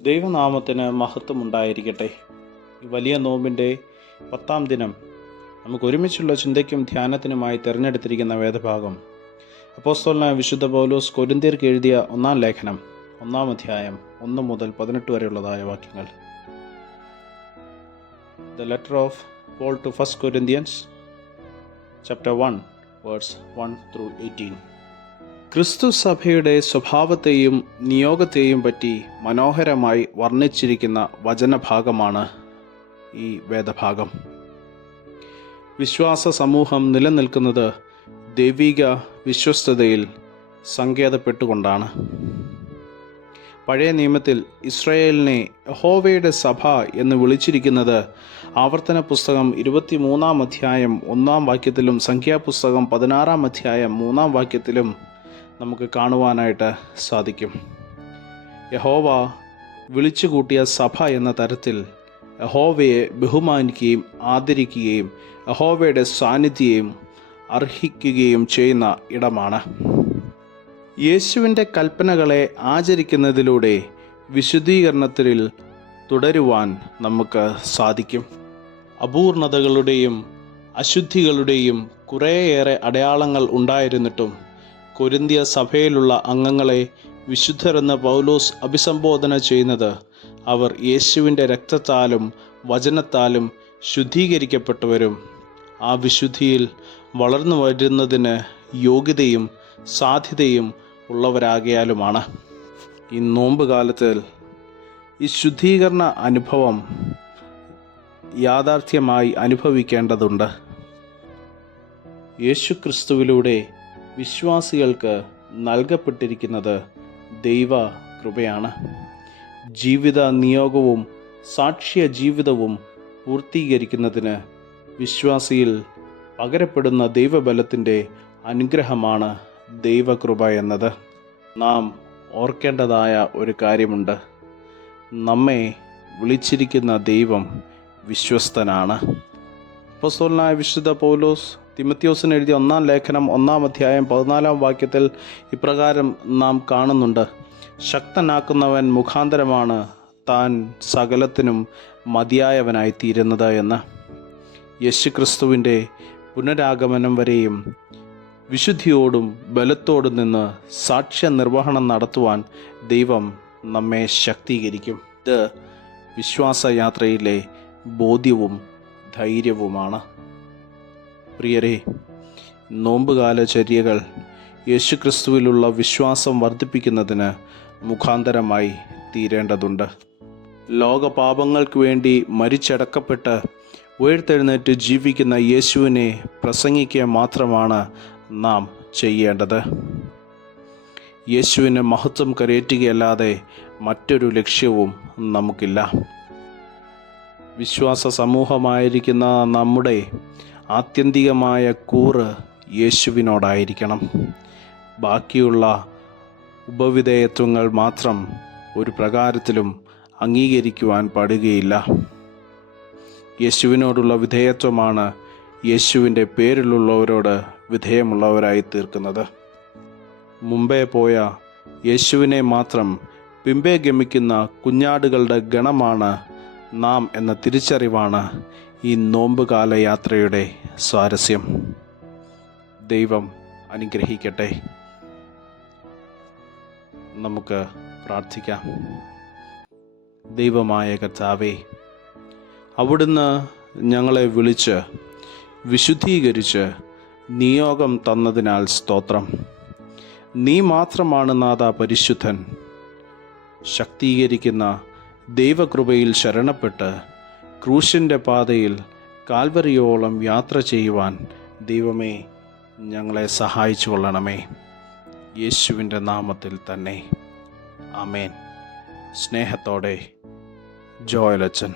ദൈവനാമത്തിന് മഹത്വമുണ്ടായിരിക്കട്ടെ. ഈ വലിയ നോമ്പിൻ്റെ 10-ാം ദിനം നമുക്ക് ഒരുമിച്ചുള്ള ചിന്തയ്ക്കും ധ്യാനത്തിനുമായി തിരഞ്ഞെടുത്തിരിക്കുന്ന വേദഭാഗം അപ്പോസ്തലനായ വിശുദ്ധ പൗലോസ് കൊരിന്ത്യർക്ക് എഴുതിയ 1-ാം ലേഖനം 1-ാം അധ്യായം 1 മുതൽ 18 വരെയുള്ളതായ വാക്യങ്ങൾ. The letter of Paul to 1 Corinthians chapter 1 verse 1 through 18. ക്രിസ്തു സഭയുടെ സ്വഭാവത്തെയും നിയോഗത്തെയും പറ്റി മനോഹരമായി വർണ്ണിച്ചിരിക്കുന്ന വചനഭാഗമാണ് ഈ വേദഭാഗം. വിശ്വാസ സമൂഹം നിലനിൽക്കുന്നത് ദൈവിക വിശ്വസ്തതയിൽ സങ്കേതപ്പെട്ടുകൊണ്ടാണ്. പഴയ നിയമത്തിൽ ഇസ്രായേലിനെ യഹോവയുടെ സഭ എന്ന് വിളിച്ചിരിക്കുന്നത് ആവർത്തന പുസ്തകം 23-ാം അധ്യായം 1-ാം വാക്യത്തിലും സംഖ്യാപുസ്തകം 16-ാം അധ്യായം 3-ാം വാക്യത്തിലും നമുക്ക് കാണുവാനായിട്ട് സാധിക്കും. യഹോവ വിളിച്ചുകൂട്ടിയ സഭ എന്ന തരത്തിൽ യഹോവയെ ബഹുമാനിക്കുകയും ആദരിക്കുകയും യഹോവയുടെ സാന്നിധ്യവും അർഹിക്കുകയും ചെയ്യുന്ന ഇടമാണ്. യേശുവിൻ്റെ കൽപ്പനകളെ ആചരിക്കുന്നതിലൂടെ വിശുദ്ധീകരണത്തിൽ തുടരുവാൻ നമുക്ക് സാധിക്കും. അപൂർണതകളുടെയും അശുദ്ധികളുടെയും കുറേയേറെ അടയാളങ്ങൾ ഉണ്ടായിരുന്നിട്ടും കൊരിന്ത്യ സഭയിലുള്ള അംഗങ്ങളെ വിശുദ്ധരെന്ന് പൗലോസ് അഭിസംബോധന ചെയ്യുന്നത് അവർ യേശുവിൻ്റെ രക്തത്താലും വചനത്താലും ശുദ്ധീകരിക്കപ്പെട്ടവരും ആ വിശുദ്ധിയിൽ വളർന്നു വരുന്നതിന് യോഗ്യതയും സാധ്യതയും ഉള്ളവരാകയാലുമാണ്. ഈ നോമ്പ് കാലത്തിൽ ഈ ശുദ്ധീകരണ അനുഭവം യാഥാർത്ഥ്യമായി അനുഭവിക്കേണ്ടതുണ്ട്. യേശുക്രിസ്തുവിലൂടെ വിശ്വാസികൾക്ക് നൽകപ്പെട്ടിരിക്കുന്നത് ദൈവ കൃപയാണ്. ജീവിത നിയോഗവും സാക്ഷ്യ ജീവിതവും പൂർത്തീകരിക്കുന്നതിന് വിശ്വാസിയിൽ പകരപ്പെടുന്ന ദൈവബലത്തിൻ്റെ അനുഗ്രഹമാണ് ദൈവകൃപ എന്നത്. നാം ഓർക്കേണ്ടതായ ഒരു കാര്യമുണ്ട്. നമ്മെ വിളിച്ചിരിക്കുന്ന ദൈവം വിശ്വസ്തനാണ്. അപ്പോസ്തലനായ വിശുദ്ധ പൗലോസ് തിമോഥെയോസിന് എഴുതിയ 1-ാം ലേഖനം 1-ാം അധ്യായം 14-ാം വാക്യത്തിൽ ഇപ്രകാരം നാം കാണുന്നുണ്ട്: ശക്തനാക്കുന്നവൻ മുഖാന്തരമാണ് താൻ സകലത്തിനും മതിയായവനായി തീരുന്നത് എന്ന്. യേശുക്രിസ്തുവിൻ്റെ പുനരാഗമനം വരെയും വിശുദ്ധിയോടും ബലത്തോടും നിന്ന് സാക്ഷ്യ നിർവഹണം നടത്തുവാൻ ദൈവം നമ്മെ ശക്തീകരിക്കും. ഇത് വിശ്വാസയാത്രയിലെ ബോധ്യവും ധൈര്യവുമാണ്. പ്രിയരെ, നോമ്പുകാല ചര്യകൾ യേശുക്രിസ്തുവിലുള്ള വിശ്വാസം വർദ്ധിപ്പിക്കുന്നതിന് മുഖാന്തരമായി തീരേണ്ടതുണ്ട്. ലോകപാപങ്ങൾക്ക് വേണ്ടി മരിച്ചടക്കപ്പെട്ട് ഉയർത്തെഴുന്നേറ്റ് ജീവിക്കുന്ന യേശുവിനെ പ്രസംഗിക്കുക മാത്രമാണ് നാം ചെയ്യേണ്ടത്. യേശുവിന് മഹത്വം കരയേറ്റുകയല്ലാതെ മറ്റൊരു ലക്ഷ്യവും നമുക്കില്ല. വിശ്വാസ സമൂഹമായിരിക്കുന്ന നമ്മുടെ ആത്യന്തികമായ കൂറ് യേശുവിനോടായിരിക്കണം. ബാക്കിയുള്ള ഉപവിധേയത്വങ്ങൾ മാത്രം ഒരു പ്രകാരത്തിലും അംഗീകരിക്കുവാൻ പാടുകയില്ല. യേശുവിനോടുള്ള വിധേയത്വമാണ് യേശുവിൻ്റെ പേരിലുള്ളവരോട് വിധേയമുള്ളവരായി തീർക്കുന്നത്. മുമ്പേ പോയ യേശുവിനെ മാത്രം പിമ്പേ ഗമിക്കുന്ന കുഞ്ഞാടുകളുടെ ഗണമാണ് നാം എന്ന തിരിച്ചറിവാണ് ഈ നോമ്പുകാല യാത്രയുടെ സ്വാരസ്യം. ദൈവം അനുഗ്രഹിക്കട്ടെ. നമുക്ക് പ്രാർത്ഥിക്കാം. ദൈവമായ കർത്താവേ, അവിടുന്ന് ഞങ്ങളെ വിളിച്ച് വിശുദ്ധീകരിച്ച് നിയോഗം തന്നതിനാൽ സ്തോത്രം. നീ മാത്രമാണ് നാഥ പരിശുദ്ധൻ. ശക്തീകരിക്കുന്ന ദൈവകൃപയിൽ ശരണപ്പെട്ട് ക്രൂശിൻ്റെ പാതയിൽ കാൽവരിയോളം യാത്ര ചെയ്യുവാൻ ദൈവമേ ഞങ്ങളെ സഹായിച്ചു കൊള്ളണമേ. യേശുവിൻ്റെ നാമത്തിൽ തന്നെ ആമേൻ. സ്നേഹത്തോടെ ജോയൽ അച്ഛൻ.